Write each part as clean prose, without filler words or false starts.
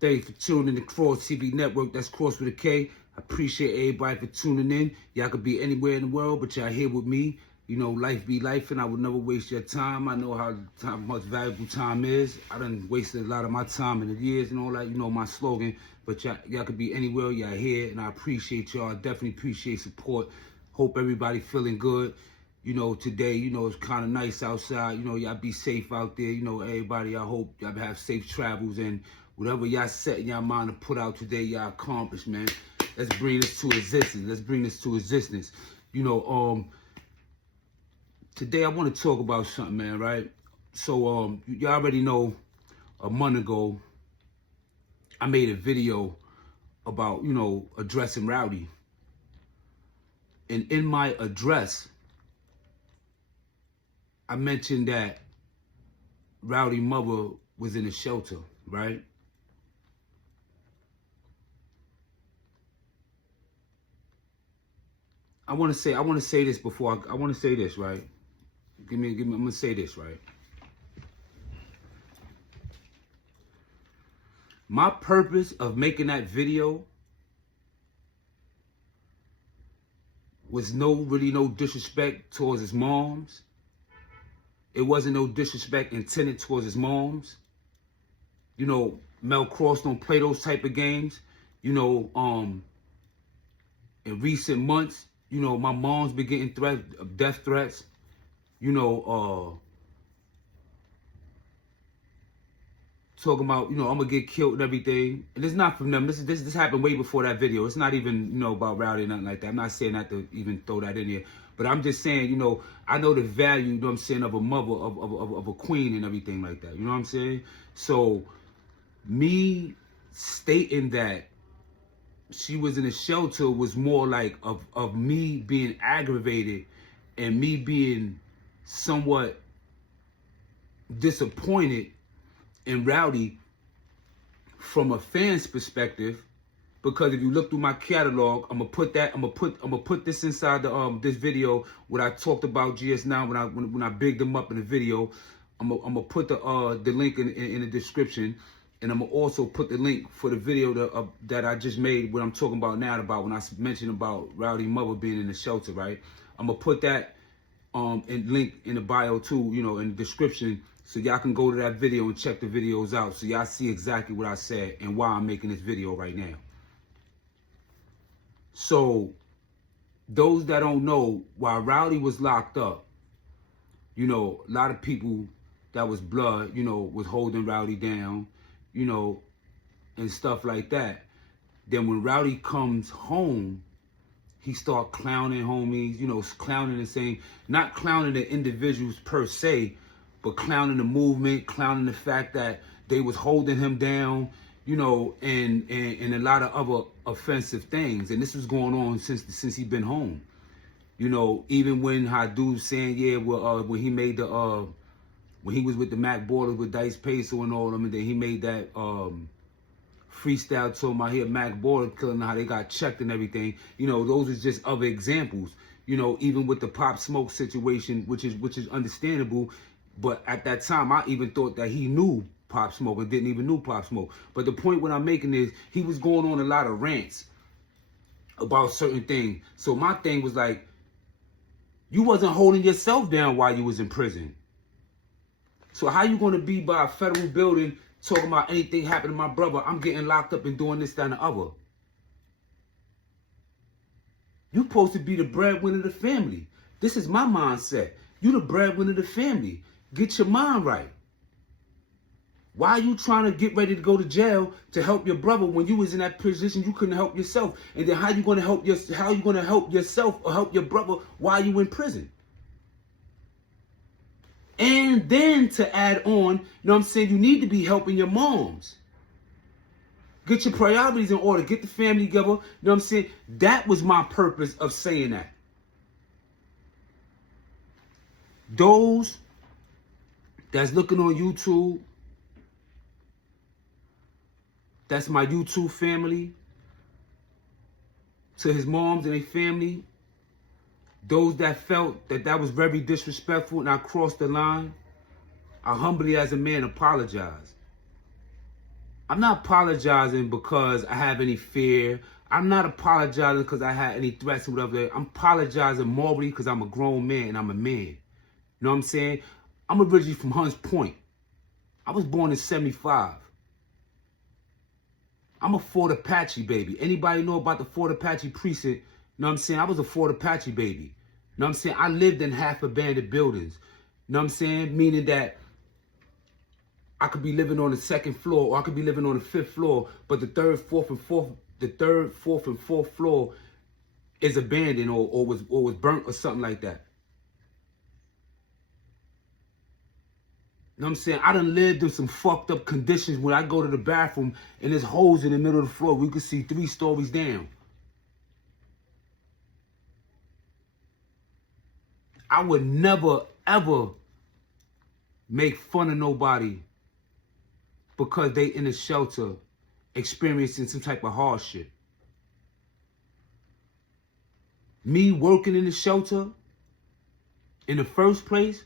Thanks for tuning in to Kross TV Network. That's Kross with a K. I appreciate everybody for tuning in. Y'all could be anywhere in the world, but y'all here with me. You know, life be life, and I would never waste your time. I know how much valuable time is. I done wasted a lot of my time in the years and all that. You know my slogan. But y'all could be anywhere. Y'all here, and I appreciate y'all. I definitely appreciate support. Hope everybody feeling good. You know, today, you know, it's kind of nice outside. You know, y'all be safe out there. You know, everybody, I hope y'all have safe travels, and whatever y'all set in y'all mind to put out today, y'all accomplish, man. Let's bring this to existence. Let's bring this to existence. You know, today I want to talk about something, man, right? So, y'all already know a month ago, I made a video about, you know, addressing Rowdy. And in my address, I mentioned that Rowdy mother was in a shelter, right? I want to say this before I want to say this, right? I'm going to say this, right? My purpose of making that video was really no disrespect towards his moms. It wasn't no disrespect intended towards his moms. You know, Mel Kross don't play those type of games. You know, in recent months, you know, my mom's been getting death threats. You know, talking about, you know, I'm gonna get killed and everything. And it's not from them. This happened way before that video. It's not even, you know, about Rowdy or nothing like that. I'm not saying that to even throw that in here. But I'm just saying, you know, I know the value, you know what I'm saying, of a mother, of a queen and everything like that. You know what I'm saying? So, me stating that she was in a shelter was more like of me being aggravated and me being somewhat disappointed in Rowdy from a fan's perspective, because if you look through my catalog, I'm gonna put this inside the this video what I talked about just now when I bigged them up in the video. I'm gonna put the link in the description. And I'm going to also put the link for the video that I just made, what I'm talking about now, about when I mentioned about Rowdy mother being in the shelter, right? I'm going to put that link in the bio too, you know, in the description, so y'all can go to that video and check the videos out, so y'all see exactly what I said and why I'm making this video right now. So, those that don't know, while Rowdy was locked up, you know, a lot of people that was blood, you know, was holding Rowdy down, you know, and stuff like that. Then when Rowdy comes home, he start clowning homies, you know, clowning and saying, not clowning the individuals per se, but clowning the movement, clowning the fact that they was holding him down, you know, and a lot of other offensive things. And this was going on since he been home. You know, even when dude saying, yeah, well, when he made the when he was with the Mac Borders with Dice Peso and all of them, and then he made that freestyle to him out here, Mac Border, killing how they got checked and everything. You know, those is just other examples. You know, even with the Pop Smoke situation, which is understandable, but at that time I even thought that he knew Pop Smoke and didn't even know Pop Smoke. But the point what I'm making is he was going on a lot of rants about certain things. So my thing was like, you wasn't holding yourself down while you was in prison. So how you going to be by a federal building talking about anything happened to my brother? I'm getting locked up and doing this, that, and the other. You supposed to be the breadwinner of the family. This is my mindset. You the breadwinner of the family. Get your mind right. Why are you trying to get ready to go to jail to help your brother when you was in that position you couldn't help yourself? And then how you gonna help yourself or help your brother while you in prison? And then to add on, you know what I'm saying, you need to be helping your moms. Get your priorities in order. Get the family together. You know what I'm saying? That was my purpose of saying that. Those that's looking on YouTube, that's my YouTube family. To his moms and their family, those that felt that that was very disrespectful and I crossed the line, I humbly as a man apologize. I'm not apologizing because I have any fear. I'm not apologizing because I had any threats or whatever. I'm apologizing morally because I'm a grown man and I'm a man. You know what I'm saying? I'm originally from Hunts Point. I was born in 75. I'm a Fort Apache baby. Anybody know about the Fort Apache precinct? You know what I'm saying? I was a Fort Apache baby. You know what I'm saying? I lived in half abandoned buildings. You know what I'm saying? Meaning that I could be living on the second floor or I could be living on the fifth floor, but the third, fourth, and fourth floor is abandoned or was burnt or something like that. You know what I'm saying? I done lived in some fucked up conditions when I go to the bathroom and there's holes in the middle of the floor. We could see 3 stories down. I would never, ever make fun of nobody because they in a shelter experiencing some type of hardship. Me working in the shelter in the first place,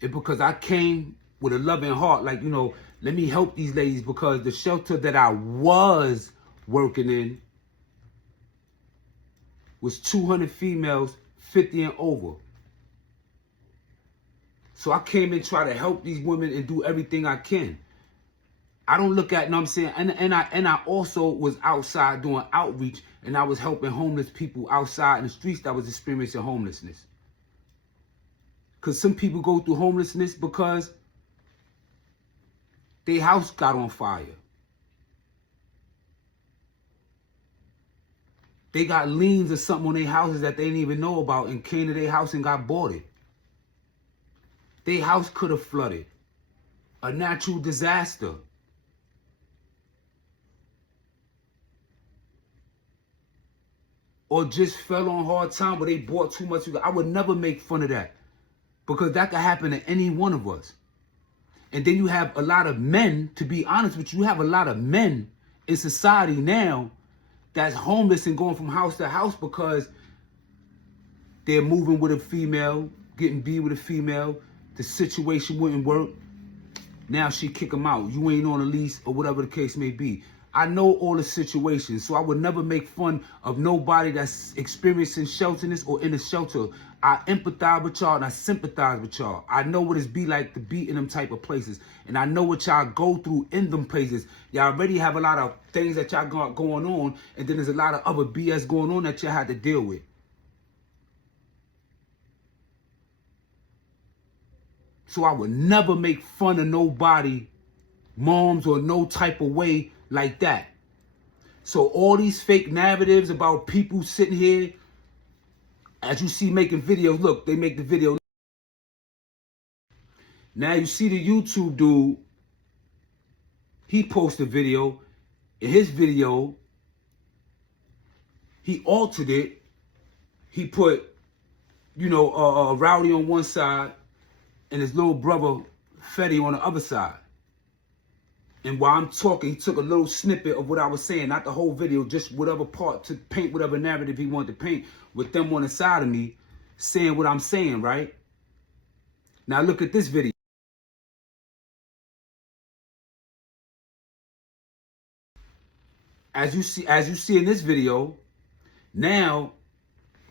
it's because I came with a loving heart, like, you know, let me help these ladies, because the shelter that I was working in was 200 females, 50 and over. So I came and try to help these women and do everything I can. I don't look at, you know what I'm saying, and I also was outside doing outreach, and I was helping homeless people outside in the streets that was experiencing homelessness. Because some people go through homelessness because their house got on fire. They got liens or something on their houses that they didn't even know about and came to their house and got boarded. Their house could have flooded. A natural disaster. Or just fell on hard time where they bought too much. I would never make fun of that, because that could happen to any one of us. And then you have a lot of men, to be honest with you, you have a lot of men in society now that's homeless and going from house to house because they're moving with a female, getting beat with a female, the situation wouldn't work. Now she kick them out. You ain't on a lease or whatever the case may be. I know all the situations, so I would never make fun of nobody that's experiencing shelterness or in a shelter. I empathize with y'all and I sympathize with y'all. I know what it's be like to be in them type of places. And I know what y'all go through in them places. Y'all already have a lot of things that y'all got going on, and then there's a lot of other BS going on that y'all had to deal with. So I would never make fun of nobody, moms, or no type of way like that. So all these fake narratives about people sitting here, as you see making videos, look, they make the video. Now you see the YouTube dude, he posted a video. In his video, he altered it. He put, you know, Rowdy on one side and his little brother, Fetty, on the other side. And while I'm talking, he took a little snippet of what I was saying, not the whole video, just whatever part to paint whatever narrative he wanted to paint with them on the side of me saying what I'm saying, right? Now look at this video. As you see in this video, now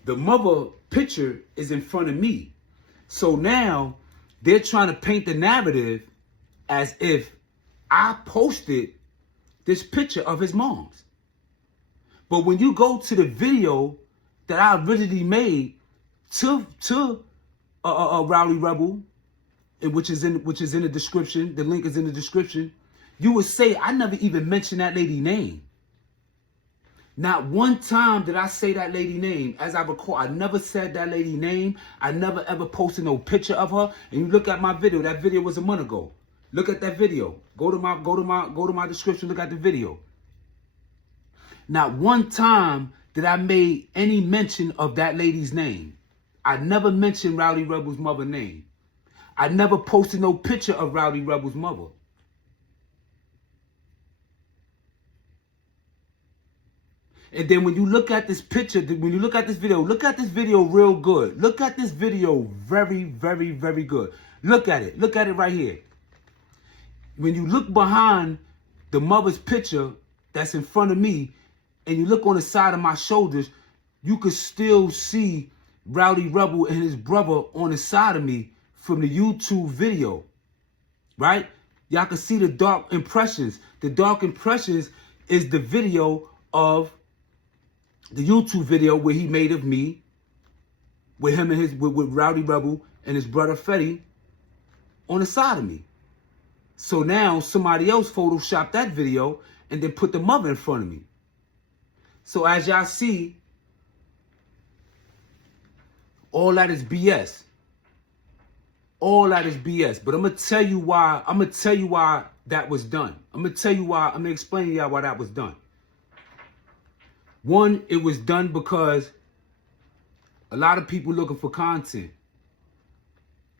the mother picture is in front of me. So now they're trying to paint the narrative as if I posted this picture of his mom's. But when you go to the video that I originally made to Rowdy Rebel which is in the description, the link is in the description, you would say I never even mentioned that lady name. Not one time did I say that lady name. As I recall, I never said that lady name. I never ever posted no picture of her. And you look at my video. That video was a month ago. Look at that video. Go to my description. Look at the video. Not one time did I make any mention of that lady's name. I never mentioned Rowdy Rebel's mother name. I never posted no picture of Rowdy Rebel's mother. And then when you look at this picture, when you look at this video real good. Look at this video very, very, very good. Look at it. Look at it right here. When you look behind the mother's picture that's in front of me, and you look on the side of my shoulders, you could still see Rowdy Rebel and his brother on the side of me from the YouTube video, right? Y'all can see the dark impressions. The dark impressions is the video of the YouTube video where he made of me, with him and with Rowdy Rebel and his brother Fetty on the side of me. So now somebody else photoshopped that video and then put the mother in front of me. So as y'all see, all that is BS. All that is BS. But I'm gonna tell you why. I'm gonna tell you why that was done. I'm gonna tell you why. I'm gonna explain to y'all why that was done. One, it was done because a lot of people looking for content.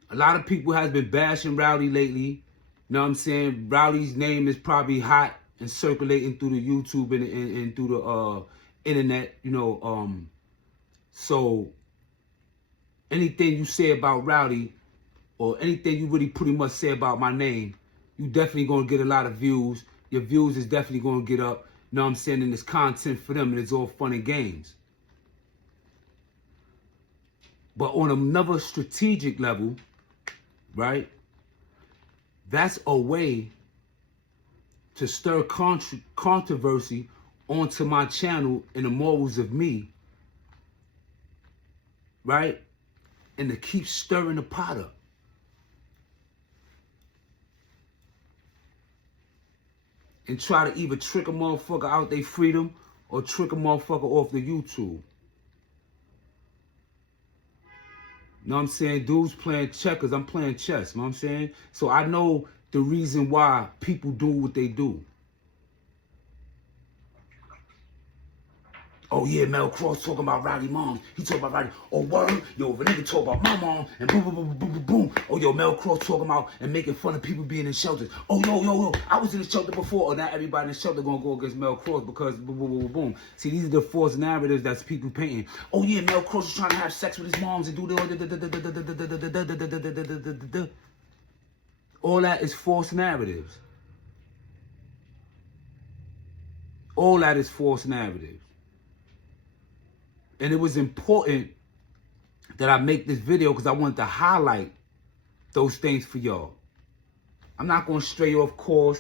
A lot of people has been bashing Rowdy lately. You know what I'm saying? Rowdy's name is probably hot and circulating through the YouTube and through the internet, you know. So anything you say about Rowdy, or anything you really pretty much say about my name, you definitely gonna get a lot of views. Your views is definitely gonna get up. You know what I'm saying? And it's content for them, and it's all fun and games. But on another strategic level, right? That's a way to stir controversy onto my channel and the morals of me, right? And to keep stirring the pot up. And try to either trick a motherfucker out their freedom or trick a motherfucker off the YouTube. You know what I'm saying? Dudes playing checkers, I'm playing chess. You know what I'm saying? So I know the reason why people do what they do. Oh yeah, Mel Kross talking about Rowdy moms. He talking about Rowdy. Oh word, yo, if a nigga talk about my mom and boom, boom, boom, boom, boom, boom. Oh yo, Mel Kross talking about and making fun of people being in shelters. Oh yo, I was in the shelter before. Or not everybody in the shelter gonna go against Mel Kross because boom, boom, boom, boom, boom. See, these are the false narratives that's people painting. Oh yeah, Mel Kross was trying to have sex with his moms and do the all that is false narratives. All that is false narratives. And it was important that I make this video because I wanted to highlight those things for y'all. I'm not going to stray off course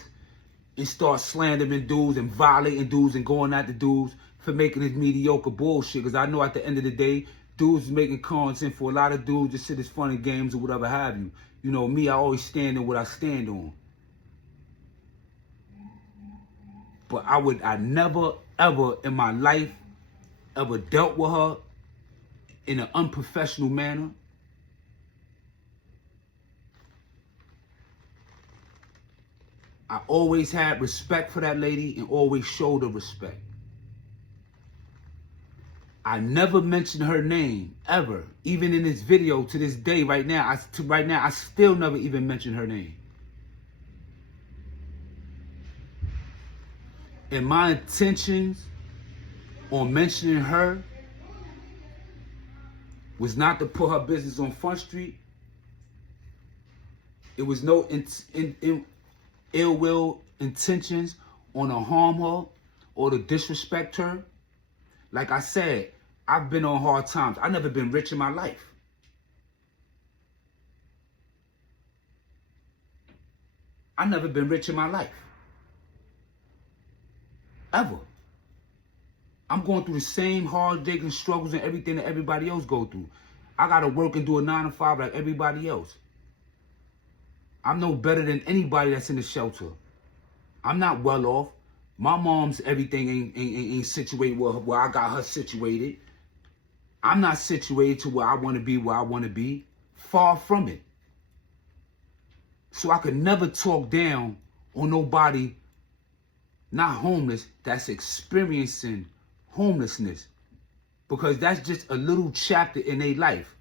and start slandering dudes and violating dudes and going at the dudes for making this mediocre bullshit. Because I know at the end of the day, dudes is making content for a lot of dudes. This shit is fun and games or whatever have you. You know, me, I always stand on what I stand on. But I never, ever in my life ever dealt with her in an unprofessional manner. I always had respect for that lady and always showed her respect. I never mentioned her name ever, even in this video to this day. Right now, I still never even mentioned her name. And my intentions on mentioning her was not to put her business on Front Street. It was no ill will intentions on to harm her or to disrespect her. Like I said, I've been on hard times. I've never been rich in my life. I've never been rich in my life. Ever. I'm going through the same hard digging struggles and everything that everybody else go through. I got to work and do a 9 to 5 like everybody else. I'm no better than anybody that's in the shelter. I'm not well off. My mom's everything ain't situated where I got her situated. I'm not situated to where I want to be. Far from it. So I could never talk down on nobody, not homeless, that's experiencing homelessness. Because that's just a little chapter in their life.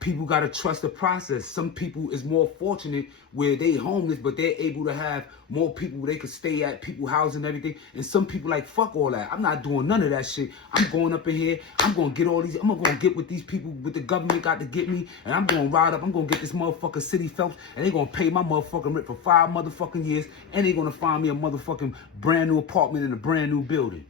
People got to trust the process. Some people is more fortunate where they homeless, but they're able to have more people where they could stay at, people housing and everything. And some people like, fuck all that. I'm not doing none of that shit. I'm going up in here. I'm going to get all these. I'm going to get with these people, with the government got to get me. And I'm going to ride up. I'm going to get this motherfucking City Phelps. And they're going to pay my motherfucking rent for 5 motherfucking years. And they're going to find me a motherfucking brand new apartment in a brand new building.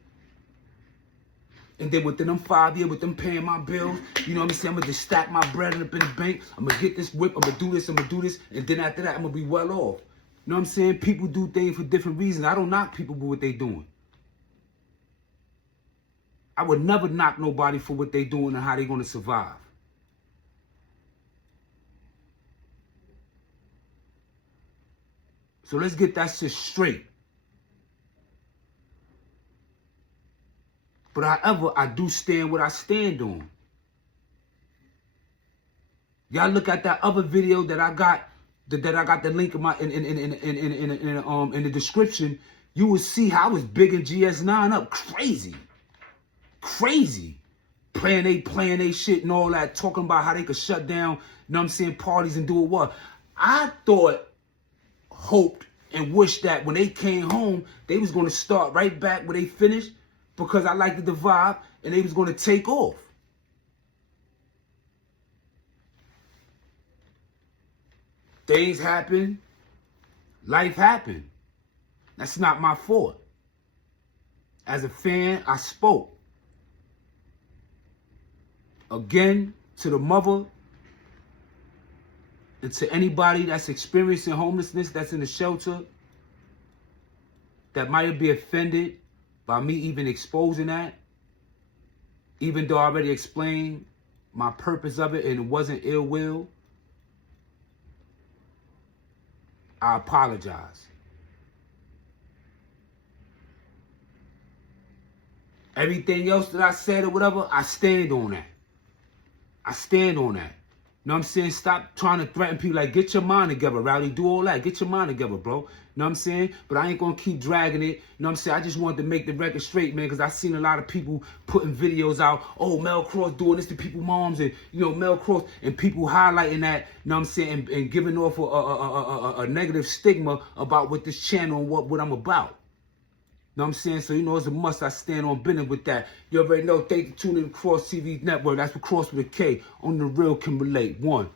And then within them 5 years, with them paying my bills, you know what I'm saying? I'm going to just stack my bread up in the bank. I'm going to get this whip. I'm going to do this. I'm going to do this. And then after that, I'm going to be well off. You know what I'm saying? People do things for different reasons. I don't knock people for what they doing. I would never knock nobody for what they doing and how they going to survive. So let's get that shit straight. But however, I do stand what I stand on. Y'all look at that other video that I got, that I got the link in my in the description. You will see how I was bigging GS9 up, crazy, playing they shit and all that, talking about how they could shut down, you know what I'm saying, parties and do it what. I thought, hoped, and wished that when they came home, they was gonna start right back where they finished. Because I liked the vibe, and they was going to take off. Things happen. Life happened. That's not my fault. As a fan, I spoke. Again, to the mother, and to anybody that's experiencing homelessness, that's in the shelter, that might be offended by me even exposing that, even though I already explained my purpose of it and it wasn't ill will, I apologize. Everything else that I said or whatever, I stand on that. I stand on that. You know what I'm saying? Stop trying to threaten people. Like, get your mind together, Rowdy. Do all that. Get your mind together, bro. You know what I'm saying? But I ain't going to keep dragging it. You know what I'm saying? I just wanted to make the record straight, man, because I seen a lot of people putting videos out. Oh, Mel Kross doing this to people's moms and, you know, Mel Kross, and people highlighting that, you know what I'm saying, and giving off a negative stigma about what this channel and what I'm about. You know what I'm saying? So, you know, it's a must I stand on business with that. You already know. Thank you for tuning in to Kross TV Network. That's for Kross with a K. Only the real can relate. 1.